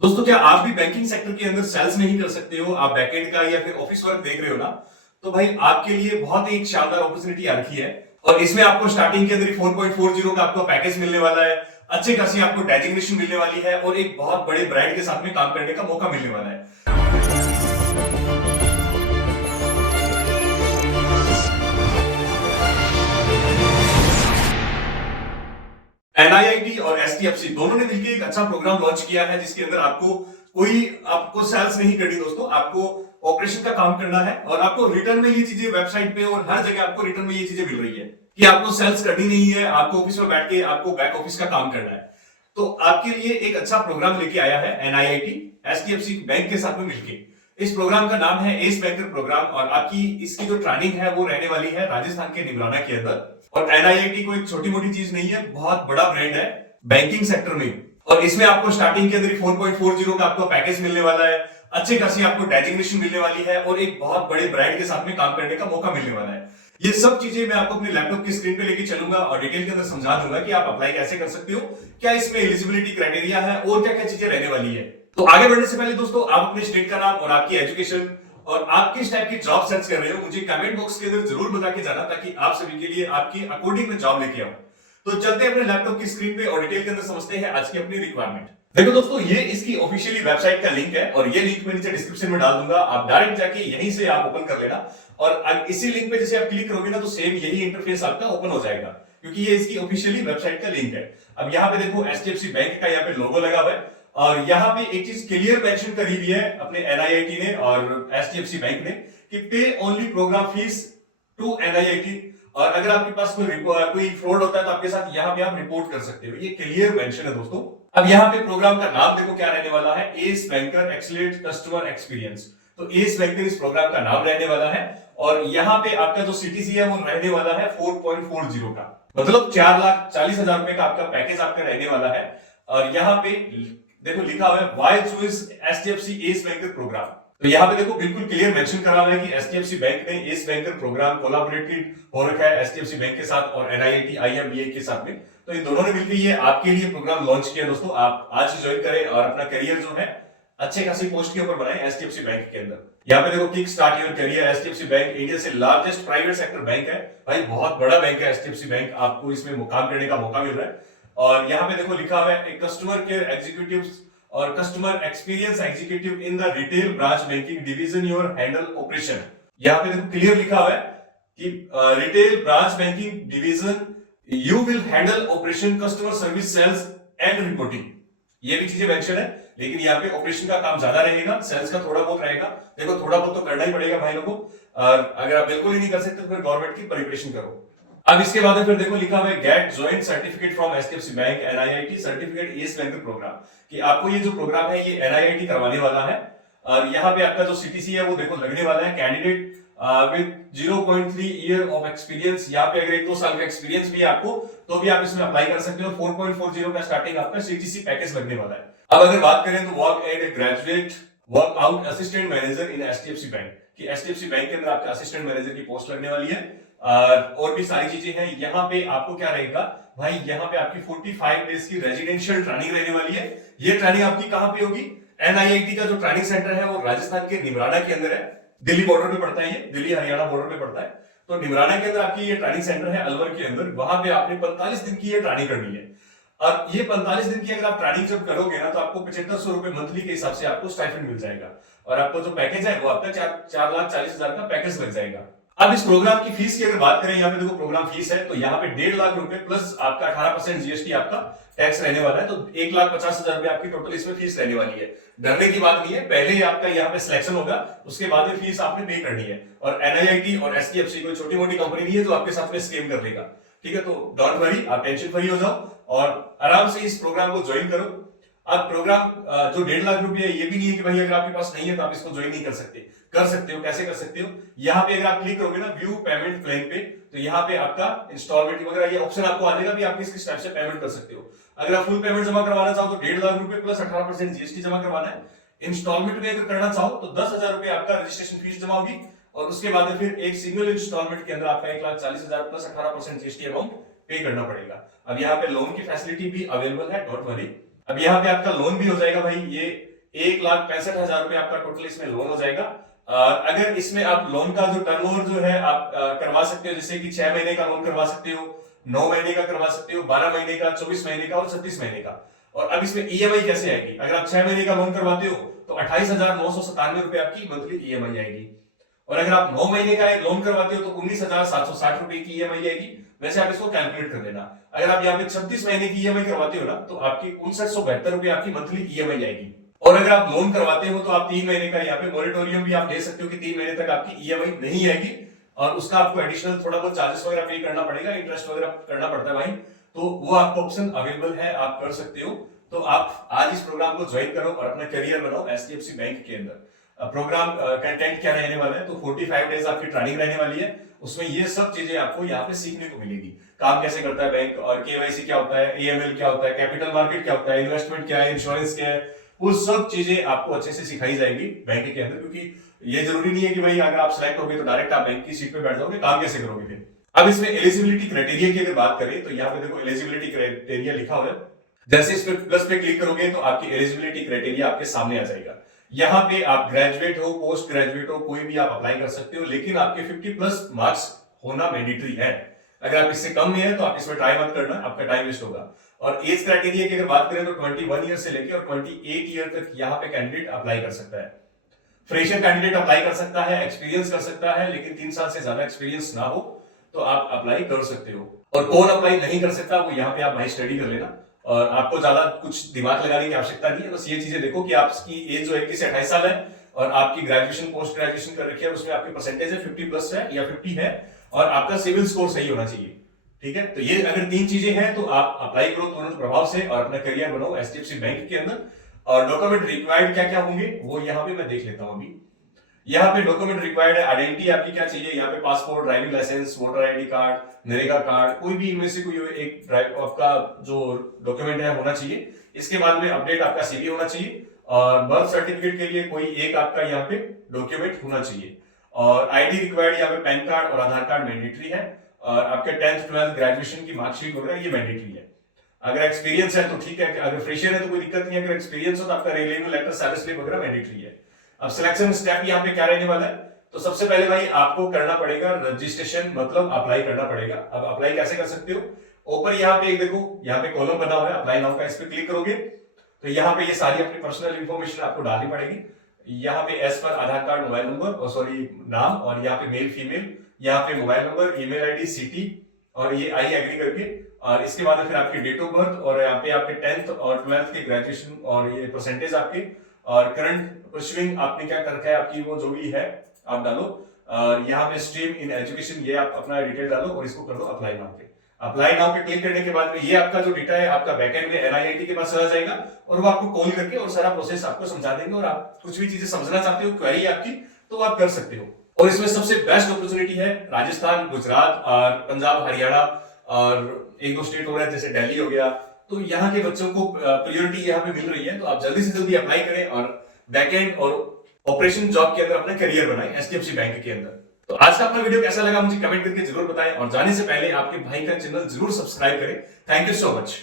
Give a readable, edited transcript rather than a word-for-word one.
दोस्तों, क्या आप भी बैंकिंग सेक्टर के अंदर सेल्स नहीं कर सकते हो? आप बैकएंड का या फिर ऑफिस वर्क देख रहे हो ना, तो भाई आपके लिए बहुत ही एक शानदार अपॉर्चुनिटी आ रखी है। और इसमें आपको स्टार्टिंग के अंदर 4.40 का आपको पैकेज मिलने वाला है, अच्छी खासी आपको डेजिग्नेशन मिलने वाली है और एक बहुत बड़े ब्रांड के साथ में काम करने का मौका मिलने वाला है। एनआईआईटी और एसटीएफसी दोनों ने मिलकर एक अच्छा प्रोग्राम लॉन्च किया है, जिसके अंदर आपको सेल्स नहीं करनी दोस्तों, आपको ऑपरेशन का काम करना है और आपको रिटर्न में ये चीजें वेबसाइट पे और हर जगह आपको रिटर्न में ये चीजें मिल रही है कि आपको सेल्स करनी नहीं है, आपको ऑफिस में बैठ के आपको बैक ऑफिस का काम करना है। तो आपके लिए एक अच्छा प्रोग्राम लेके आया है एनआईआईटी एसटीएफसी बैंक के साथ में मिलके। इस प्रोग्राम का नाम है एस बैंकर प्रोग्राम और आपकी इसकी जो ट्रेनिंग है वो रहने वाली है राजस्थान के निमराना के अंदर। और एनआईआईटी कोई छोटी मोटी चीज नहीं है, बहुत बड़ा ब्रांड है बैंकिंग सेक्टर में। और इसमें आपको स्टार्टिंग के अंदर 4.40 का आपको पैकेज मिलने वाला है, अच्छी खासी आपको डेजिग्नेशन मिलने वाली है और एक बहुत बड़े ब्रांड के साथ में काम करने का मौका मिलने वाला है। ये सब चीजें मैं आपको अपने लैपटॉप की स्क्रीन पे लेके चलूंगा और डिटेल के अंदर समझा दूंगा कि आप अप्लाई कैसे कर सकते हो, क्या इसमें एलिजिबिलिटी क्राइटेरिया है और क्या क्या चीजें रहने वाली है। तो आगे बढ़ने से पहले दोस्तों, आप अपने स्टेट का नाम और आपकी एजुकेशन और आप किस टाइप की जॉब सर्च कर रहे हो मुझे कमेंट बॉक्स के अंदर जरूर बता के जाना, ताकि आप सभी के लिए आपकी अकॉर्डिंग में जॉब लेके आऊं। तो चलते हैं अपने लैपटॉप की स्क्रीन पे और डिटेल के अंदर समझते हैं आज की अपनी रिक्वायरमेंट। देखो दोस्तों, ये इसकी ऑफिशियली वेबसाइट का लिंक है और ये लिंक मैं नीचे डिस्क्रिप्शन में डाल दूंगा, आप डायरेक्ट जाके यहीं से आप ओपन कर लेना। और इसी लिंक पे जैसे आप क्लिक करोगे ना तो सेम यही इंटरफेस आपका ओपन हो जाएगा, क्योंकि ये इसकी ऑफिशियली वेबसाइट का लिंक है। अब यहाँ पे देखो एचडीएफसी बैंक का यहाँ पे लोगो लगा हुआ है और यहाँ पे एक चीज क्लियर मेंशन करी हुई है अपने एनआईआईटी ने और एचडीएफसी बैंक ने कि pay only program fees to NIIT. और अगर आपके पास कोई फ्रॉड होता है तो आपके साथ यहाँ पे आप रिपोर्ट कर सकते हो, ये क्लियर मेंशन है दोस्तों। अब यहाँ पे प्रोग्राम का नाम देखो क्या रहने वाला है, S banker excellent customer experience. तो एस बैंकर इस प्रोग्राम का नाम रहने वाला है और यहाँ पे आपका जो सीटीसी है वो रहने वाला है 4.40 का, मतलब 4,40,000 रुपए का आपका पैकेज आपका रहने वाला है। और यहाँ पे देखो लिखा हुआ है why choose HDFC as banker program. तो यहाँ पे देखो बिल्कुल क्लियर मेंशन करा हुआ है कि एचडीएफसी बैंक ने एस बैंकर प्रोग्राम कोलैबोरेटेड हो रखा है एचडीएफसी बैंक के साथ और एनआईआईटी आईएमबीए के साथ में। तो इन दोनों ने मिलकर ये आपके लिए प्रोग्राम लॉन्च किया दोस्तों। आप आज ही ज्वाइन करें और अपना करियर जो है अच्छे खासी पोस्ट के ऊपर बनाए एचडीएफसी बैंक के अंदर। यहाँ पे देखो kick start your career HDFC bank India से लार्जेस्ट प्राइवेट सेक्टर बैंक है। भाई बहुत बड़ा बैंक है एचडीएफसी बैंक, आपको इसमें काम करने का मौका मिल रहा है। और यहाँ पे देखो लिखा हुआ है कस्टमर केयर एग्जीक्यूटिव और customer experience executive in the retail branch banking division your handle operation. यहाँ पे देखो क्लियर लिखा हुआ है कि retail branch banking division you will handle operation customer service sales and reporting. ये भी चीजें मेंशन है, लेकिन यहाँ पे ऑपरेशन का काम ज्यादा रहेगा, सेल्स का थोड़ा बहुत रहेगा। देखो थोड़ा बहुत तो करना ही पड़ेगा भाई लोगों, और अगर आप बिल्कुल ही नहीं कर सकते तो फिर गवर्नमेंट की प्रिपरेशन करो। अब इसके बाद फिर देखो लिखा हुआ है get joint certificate from HDFC bank NIIT certificate as banker program, कि आपको ये जो प्रोग्राम है ये एनआईआईटी करवाने वाला है। और यहाँ पे आपका जो सीटीसी है वो देखो लगने वाला है candidate with 0.3 year of experience. यहाँ पे अगर 1-2 साल का एक्सपीरियंस भी है आपको तो भी आप इसमें अप्लाई कर सकते हो। 4.40 का स्टार्टिंग आपका सीटीसी पैकेज लगने वाला है। अब अगर बात करें तो work at A graduate work out assistant manager in HDFC bank, कि एचडीएफसी बैंक के अंदर आपका असिस्टेंट मैनेजर की पोस्ट लगने वाली है। और भी सारी चीजें हैं। यहाँ पे आपको क्या रहेगा भाई, यहाँ पे आपकी 45 डेज की रेजिडेंशियल ट्रेनिंग रहने वाली है। ये ट्रेनिंग आपकी कहाँ पे होगी, एनआईआईटी का जो ट्रेनिंग सेंटर है वो राजस्थान के निमराना के अंदर है। दिल्ली बॉर्डर पे पड़ता है, ये दिल्ली हरियाणा बॉर्डर पे पड़ता है। तो निमराना के अंदर आपकी ये ट्रेनिंग सेंटर है अलवर के अंदर, वहां पे आपने 45 दिन की ये ट्रेनिंग करनी है। और ये 45 दिन की अगर आप ट्रेनिंग जब करोगे ना तो आपको 7500 रुपए मंथली के हिसाब से आपको स्टाइपेंड मिल जाएगा और आपको जो पैकेज है वो आपका 4,40,000 का पैकेज लग जाएगा। अब इस प्रोग्राम की फीस की अगर बात करें, यहाँ पे देखो प्रोग्राम फीस है तो यहाँ पे 1.5 लाख रुपए प्लस आपका 18% जीएसटी आपका टैक्स रहने वाला है। तो 1,50,000 रुपए आपकी टोटल इसमें फीस रहने वाली है। डरने की बात नहीं है, पहले आपका यहाँ पे सिलेक्शन होगा उसके बाद में फीस आपने पे करनी है। और एनआईआईटी और एचडीएफसी कोई छोटी मोटी कंपनी नहीं है जो आपके साथ में स्कैम कर लेगा, ठीक है। तो डोंट वरी, आप टेंशन फ्री हो जाओ और आराम से इस प्रोग्राम को ज्वाइन करो। अब प्रोग्राम जो 1.5 लाख रुपए है ये भी नहीं है कि भाई अगर आपके पास नहीं है तो आप इसको ज्वाइन नहीं कर सकते। कर सकते हो, कैसे कर सकते हो, यहाँ पे अगर आप क्लिक करोगे ना व्यू पेमेंट प्लान पे तो यहाँ पे आपका इंस्टॉलमेंट वगैरह ये ऑप्शन आपको आ जाएगा भी आप किस टाइप से पेमेंट कर सकते हो। अगर आप फुल पेमेंट जमा करवाना चाहो तो 1.5 लाख रुपए प्लस 18% जीएसटी जमा करवाना है। इंस्टॉलमेंट में अगर करना चाहो तो 10,000 रुपए आपका रजिस्ट्रेशन फीस जमा होगी और उसके बाद फिर एक सिंगल इंस्टॉलमेंट के अंदर आपका 1,40,000 प्लस 18% जीएसटी अमाउंट पे करना पड़ेगा। अब यहाँ पे लोन की फैसिलिटी भी अवेलेबल है, डोंट वरी। अब यहाँ पे आपका लोन भी हो जाएगा भाई, ये 1,65,000 रुपए आपका टोटल इसमें लोन हो जाएगा। अगर इसमें आप लोन का जो टर्नओवर जो है आप करवा सकते हो, जैसे कि 6 महीने का लोन करवा सकते हो, 9 महीने का करवा सकते हो, 12 महीने का, 24 महीने का और 36 महीने का। और अब इसमें ईएमआई कैसे आएगी? अगर आप 6 महीने का लोन करवाते हो तो 28,997 रुपए आपकी मंथली ईएमआई आएगी। और अगर आप 9 महीने का लोन करवाते हो तो 19,760 रुपए की ईएमआई आएगी। वैसे आप इसको कैलकुलेट कर लेना। अगर आप यहाँ पे 36 महीने की ईएमआई करवाते हो ना तो आपकी 5972 रुपए आपकी मंथली ईएमआई आएगी। और अगर आप लोन करवाते हो तो आप 3 महीने का यहाँ पे मोरेटोरियम भी आप ले सकते हो कि 3 महीने तक आपकी ईएमआई नहीं आएगी और उसका आपको एडिशनल थोड़ा बहुत चार्जेस वगैरह पे करना पड़ेगा, इंटरेस्ट वगैरह करना पड़ता है भाई, तो वो आपको ऑप्शन अवेलेबल है, आप कर सकते हो। तो आप आज इस प्रोग्राम को ज्वाइन करो और अपना करियर बनाओ एचडीएफसी बैंक के अंदर। प्रोग्राम कंटेंट क्या रहने वाला है, तो 45 डेज आपकी ट्रेनिंग रहने वाली है। उसमें ये सब चीजें आपको यहाँ पे सीखने को मिलेगी। काम कैसे करता है बैंक, और केवाईसी क्या होता है, एएमएल क्या होता है, कैपिटल मार्केट क्या होता है, इन्वेस्टमेंट क्या है, इंश्योरेंस क्या है, वो सब चीजें आपको अच्छे से सिखाई जाएगी बैंक के अंदर। क्योंकि ये जरूरी नहीं है कि भाई अगर आप सिलेक्ट हो गए तो डायरेक्ट आप बैंक की सीट पे बैठ जाओगे, काम कैसे करोगे फिर। अब इसमें एलिजिबिलिटी क्राइटेरिया की अगर बात करें तो यहाँ पे देखो एलिजिबिलिटी क्राइटेरिया लिखा हुआ है। जैसे इस पे प्लस पे क्लिक करोगे तो आपकी एलिजिबिलिटी क्राइटेरिया आपके सामने आ जाएगा। यहाँ पे आप ग्रेजुएट हो, पोस्ट ग्रेजुएट हो, कोई भी आप अप्लाई कर सकते हो, लेकिन आपके 50 प्लस मार्क्स होना मैंडेटरी है। अगर आप इससे कम में है तो आप इसमें ट्राई मत करना, आपका टाइम वेस्ट होगा। और एज क्राइटेरिया की अगर बात करें तो 21 ईयर से लेकर और 28 ईयर तक यहाँ पे कैंडिडेट अप्लाई कर सकता है। फ्रेशर कैंडिडेट अप्लाई कर सकता है, एक्सपीरियंस कर सकता है, लेकिन 3 साल से ज्यादा एक्सपीरियंस ना हो तो आप अप्लाई कर सकते हो। और कौन अप्लाई नहीं कर सकता वो यहाँ पे आप भाई स्टडी कर लेना, और आपको ज्यादा कुछ दिमाग लगाने की आवश्यकता नहीं है। बस ये चीजें देखो कि आपकी एज जो 21 से 28 साल है और आपकी ग्रेजुएशन पोस्ट ग्रेजुएशन कर रखी है, उसमें आपकी परसेंटेज है 50 प्लस है या 50 है, और आपका सिविल स्कोर सही होना चाहिए। ठीक है, तो ये अगर 3 चीजें हैं तो आप अप्लाई करो तुरंत प्रभाव से और अपना करियर बनाओ एचडीएफसी बैंक के अंदर। और डॉक्यूमेंट रिक्वायर्ड क्या क्या होंगे वो यहाँ पे मैं देख लेता हूँ अभी। यहाँ पे डॉक्यूमेंट रिक्वायर्ड है, आइडेंटिटी आपकी क्या चाहिए, यहाँ पे passport, driving license, voter ID card, NREGA card, कोई भी इनमें से कोई एक आपका जो डॉक्यूमेंट है होना चाहिए। इसके बाद में अपडेट आपका सीवी होना चाहिए, और बर्थ सर्टिफिकेट के लिए कोई एक आपका यहाँ पे डॉक्यूमेंट होना चाहिए। और आईडी रिक्वायर्ड, यहाँ पे पैन कार्ड और आधार कार्ड मैंडेटरी है, और आपके 10th 12th ग्रेजुएशन की मार्कशीट वगैरह ये मैंडेटरी है। अगर एक्सपीरियंस है तो ठीक है, अगर फ्रेशर है तो कोई दिक्कत नहीं है, अगर एक्सपीरियंस हो तो आपका रेलिंग लेटर, सैलरी स्लिप वगैरह मैंडेटरी है। अब सिलेक्शन स्टेप यहाँ पे क्या रहने वाला है, तो सबसे पहले भाई आपको करना पड़ेगा रजिस्ट्रेशन, मतलब अप्लाई करना पड़ेगा। अब अप्लाई कैसे कर सकते हो, ऊपर यहाँ पे एक देखो, यहाँ पे कॉलम बना हुआ है अप्लाई नाउ का, इस पे क्लिक करोगे तो यहाँ पे ये सारी अपनी पर्सनल इंफॉर्मेशन आपको डालनी पड़ेगी। यहाँ पे एज पर आधार कार्ड, मोबाइल नंबर, सॉरी नाम, और यहाँ पे मेल फीमेल, यहाँ पे mobile number, email ID, city, और ये आई एग्री करके, और इसके बाद फिर आपकी डेट ऑफ बर्थ, और यहाँ पे आपके 10th और 12th के ग्रेजुएशन और ये परसेंटेज आपके, और करंट परस्यूइंग आपने क्या कर रखा है आपकी वो जो भी है आप डालो, और यहाँ पे स्ट्रीम इन एजुकेशन ये आप अपना डिटेल डालो और इसको कर दो अप्लाई नाउ पे। अप्लाई नाउ पे क्लिक करने के बाद में ये आपका जो डेटा है आपका बैकएंड में एनआईआईटी के पास चला जाएगा, और वो आपको कॉल करके और सारा प्रोसेस आपको समझा देंगे। और आप कुछ भी चीजें समझना चाहते हो, क्वेरी आपकी, तो आप कर सकते हो। और इसमें सबसे बेस्ट अपॉर्चुनिटी है राजस्थान, गुजरात और पंजाब, हरियाणा, और 1-2 स्टेट हो रहा है जैसे दिल्ली हो गया, तो यहाँ के बच्चों को प्रायोरिटी यहाँ पे मिल रही है। तो आप जल्दी से जल्दी अप्लाई करें और बैकएंड और ऑपरेशन जॉब के अंदर अपना करियर बनाएं एचडीएफसी बैंक के अंदर। तो आज का अपना वीडियो कैसा लगा मुझे कमेंट करके जरूर बताएं, और जाने से पहले आपके भाई का चैनल जरूर सब्सक्राइब करें। Thank you so much.